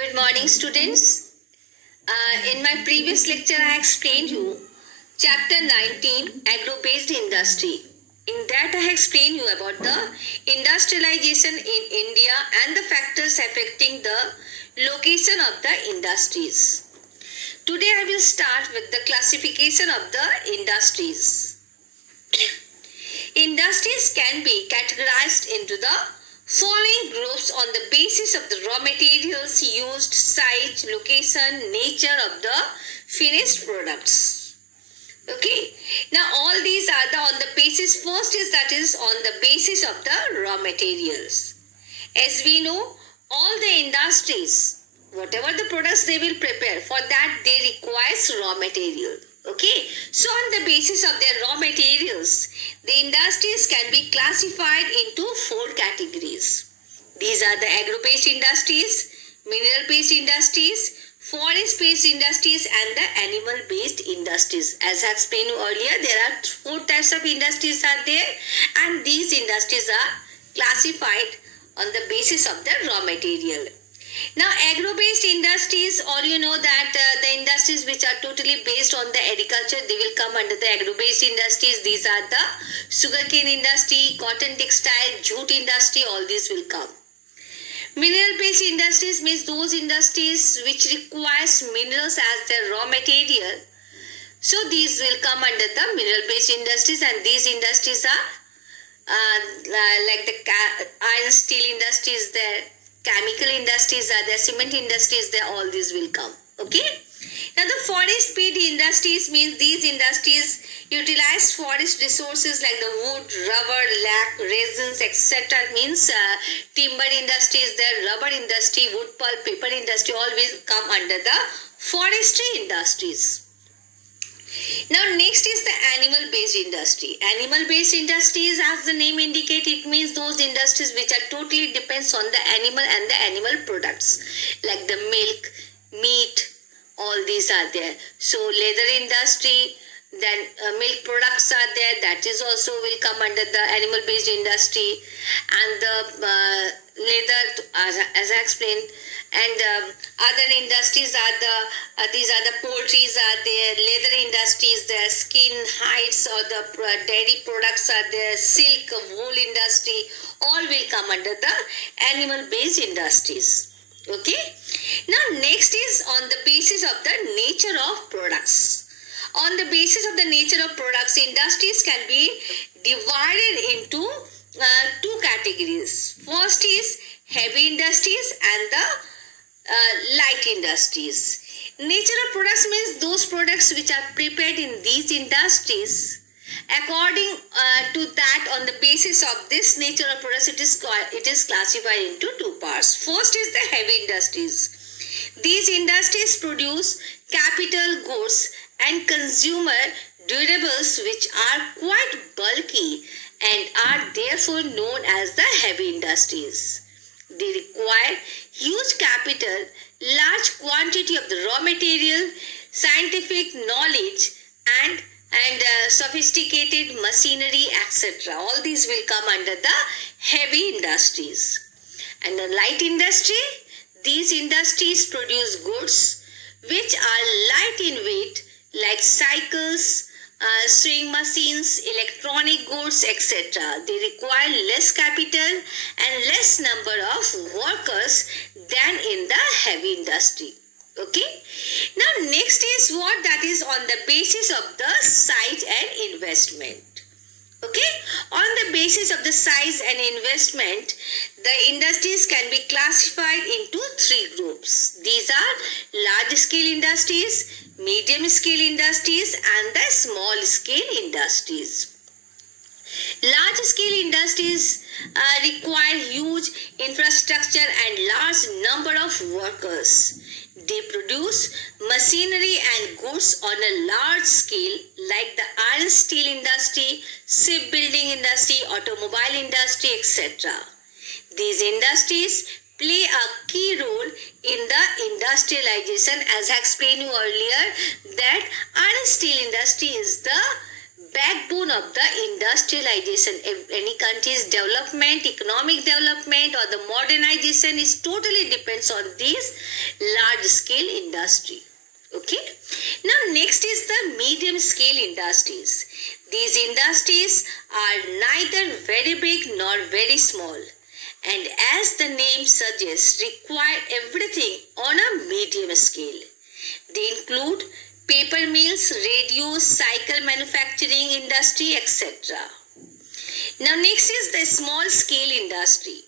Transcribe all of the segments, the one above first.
Good morning, students. In my previous lecture, I explained you chapter 19, Agro-based industry. In that, I explained you about the industrialization in India and the factors affecting the location of the industries. Today, I will start with the classification of the industries. Industries can be categorized into the following groups on the basis of the raw materials used, size, location, nature of the finished products. Okay, now all these are on the basis. First is that is on the basis of the raw materials. As we know, all the industries, whatever the products they will prepare, for that they require raw material. Okay, so on the basis of their raw materials, the industries can be classified into four categories. These are the agro-based industries, mineral-based industries, forest-based industries, and the animal-based industries. As I explained earlier, there are four types of industries are there, and these industries are classified on the basis of the raw material. Now, agro-based industries, or you know that the industries which are totally based on the agriculture, they will come under the agro-based industries. These are the sugarcane industry, cotton textile, jute industry, all these will come. Mineral-based industries means those industries which requires minerals as their raw material. So these will come under the mineral-based industries, and these industries are like the iron steel industries there, chemical industries are there, cement industries there, all these will come. Okay. Now the forest-based industries means these industries utilize forest resources like the wood, rubber, lac, resins, etc. Means timber industries there, rubber industry, wood pulp, paper industry, all will come under the forestry industries. Now next is the animal-based industry. Animal-based industries, as the name indicates, it means those industries which are totally depends on the animal and the animal products like the milk, meat, all these are there. So leather industry, then milk products are there, that is also will come under the animal-based industry, and the leather, as I explained, and other industries are these are the poultries are there, leather industries there, skin, hides, or the dairy products are there, silk, wool industry, all will come under the animal-based industries. Okay. Now next is on the basis of the nature of products. On the basis of the nature of products, industries can be divided into two categories. First is heavy industries and the light industries. Nature of products means those products which are prepared in these industries. According to that, on the basis of this nature of products, it is classified into two parts. First is the heavy industries. These industries produce capital goods and consumer durables which are quite bulky and are therefore known as the heavy industries. They require huge capital, large quantity of the raw material, scientific knowledge, and sophisticated machinery, etc. All these will come under the heavy industries. And the light industry, these industries produce goods which are light in weight like cycles, sewing machines, electronic goods, etc. They require less capital and less number of workers than in the heavy industry. Okay. Now next is what that is on the basis of the size and investment. Okay. On the basis of the size and investment, the industries can be classified into three groups. These are large scale industries, medium scale industries, and the small scale industries. Large scale industries require huge infrastructure and large number of workers. They produce machinery and goods on a large scale like the iron steel industry, shipbuilding industry, automobile industry, etc. These industries play a key role in the industrialization. As I explained you earlier, that iron steel industry is the backbone of the industrialization. If any country's development, economic development or the modernization is totally depends on this large scale industry. Okay. Now next is the medium scale industries. These industries are neither very big nor very small, and as the name suggests, require everything on a medium scale. They include paper mills, radios, cycle manufacturing industry, etc. Now next is the small scale industry.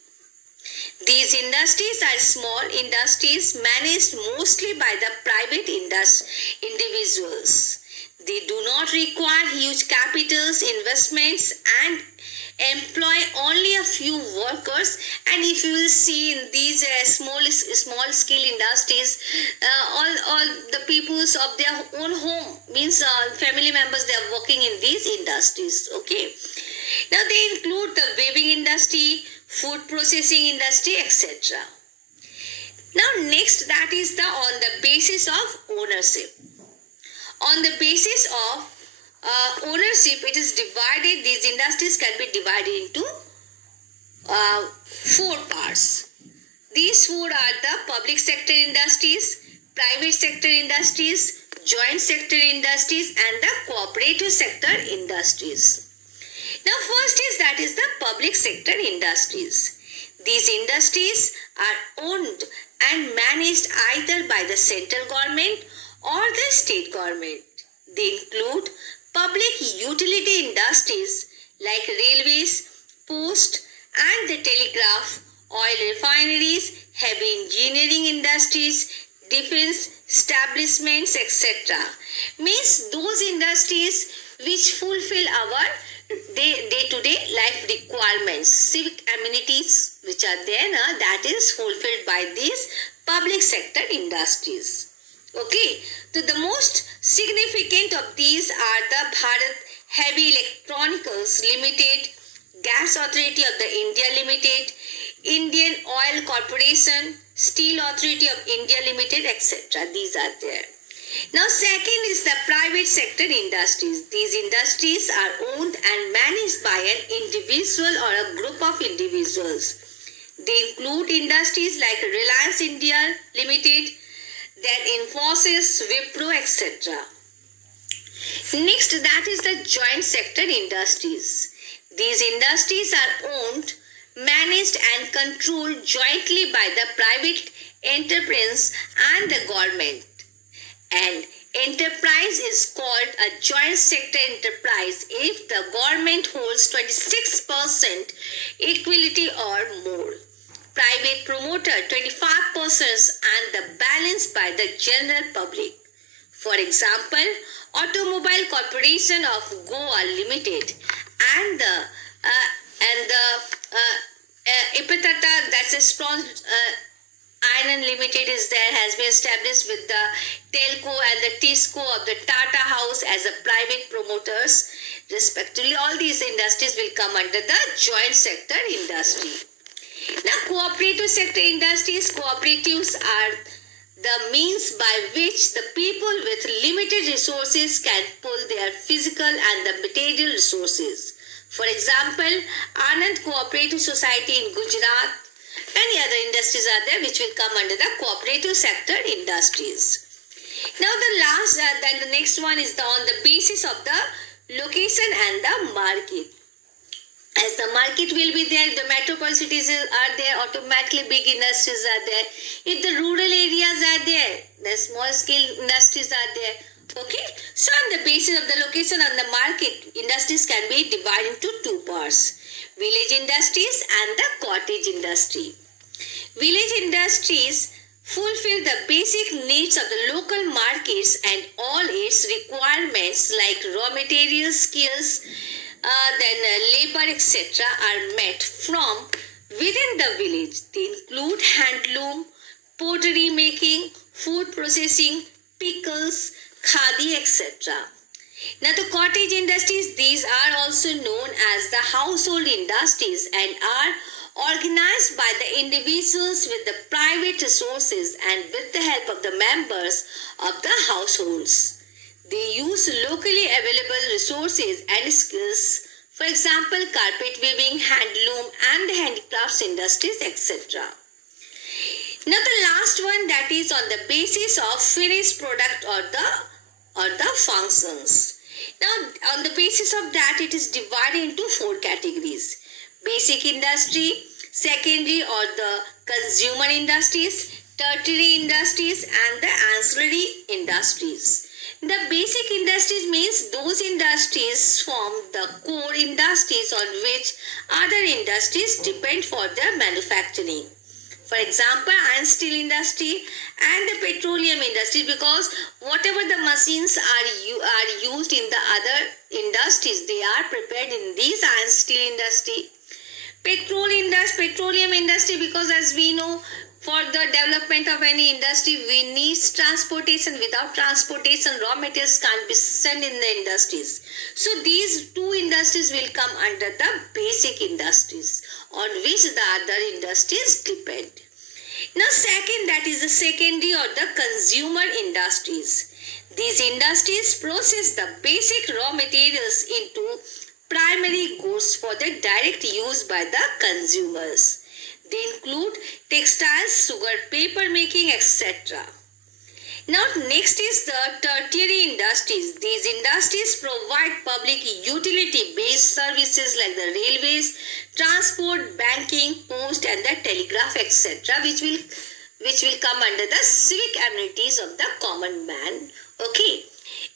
These industries are small industries managed mostly by the private individuals. They do not require huge capitals, investments and employ only a few workers. And if you will see in these small scale industries, all the peoples of their own home, means family members, they are working in these industries. Okay. Now they include the weaving industry, food processing industry, etc. Now next, that is the on the basis of ownership. On the basis of ownership, it is divided. These industries can be divided into 4 parts. These 4 are the public sector industries, private sector industries, joint sector industries and the cooperative sector industries. Now first is the public sector industries. These industries are owned and managed either by the central government or the state government. They include public utility industries like railways, post and the telegraph, oil refineries, heavy engineering industries, defense establishments, etc. Means those industries which fulfill our day-to-day life requirements, civic amenities which are there, that is fulfilled by these public sector industries. Okay, so the most significant of these are the Bharat Heavy Electronicals Limited, Gas Authority of the India Limited, Indian Oil Corporation, Steel Authority of India Limited, etc. These are there. Now second is the private sector industries. These industries are owned and managed by an individual or a group of individuals. They include industries like Reliance India Limited, then Infosys, Wipro, etc. Next, that is the joint sector industries. These industries are owned, managed and controlled jointly by the private enterprise and the government. An enterprise is called a joint sector enterprise if the government holds 26% equality or more, private promoter 25% and the balance by the general public. For example, Automobile Corporation of Goa Limited and the Ipitata, that's a strong Iron Limited is there, has been established with the Telco and the Tisco of the Tata House as a private promoters respectively. All these industries will come under the joint sector industry. Now cooperative sector industries, cooperatives are the means by which the people with limited resources can pull their physical and the material resources. For example, Anand Cooperative Society in Gujarat. Many other industries are there which will come under the cooperative sector industries. Now the next one is on the basis of the location and the market. As the market will be there, the metropolitan cities are there, automatically big industries are there. If the rural areas are there, the small scale industries are there. Okay, so on the basis of the location and the market, industries can be divided into 2 parts: village industries and the cottage industry. Village industries fulfill the basic needs of the local markets and all its requirements like raw materials, skills, labor, etc. are met from within the village. They include handloom, pottery making, food processing, pickles, khadi, etc. Now the cottage industries, these are also known as the household industries and are organized by the individuals with the private resources and with the help of the members of the households. They use locally available resources and skills, for example, carpet weaving, handloom, and the handicrafts industries, etc. Now the last one, that is on the basis of finished product or the functions. Now on the basis of that, it is divided into four categories: basic industry, secondary or the consumer industries, tertiary industries, and the ancillary industries. The basic industries means those industries form the core industries on which other industries depend for their manufacturing. For example, iron steel industry and the petroleum industry, because whatever the machines are used in the other industries, they are prepared in these iron steel industry. Petroleum industry, because as we know, for the development of any industry, we need transportation. Without transportation, raw materials can't be sent in the industries. So these two industries will come under the basic industries on which the other industries depend. Now second, that is the secondary or the consumer industries. These industries process the basic raw materials into primary goods for the direct use by the consumers. They include textiles, sugar, paper making, etc. Now next is the tertiary industries. These industries provide public utility based services like the railways, transport, banking, post, and the telegraph, etc., which will come under the civic amenities of the common man. Okay.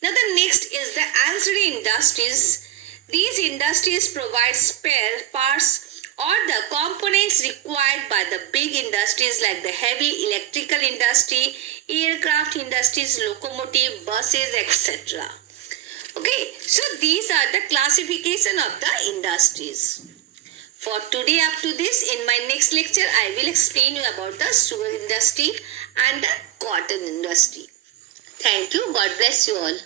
Now the next is the ancillary industries. These industries provide spare parts or the components required by the big industries like the heavy electrical industry, aircraft industries, locomotive, buses, etc. Okay, so these are the classification of the industries. For today up to this, in my next lecture, I will explain you about the sugar industry and the cotton industry. Thank you. God bless you all.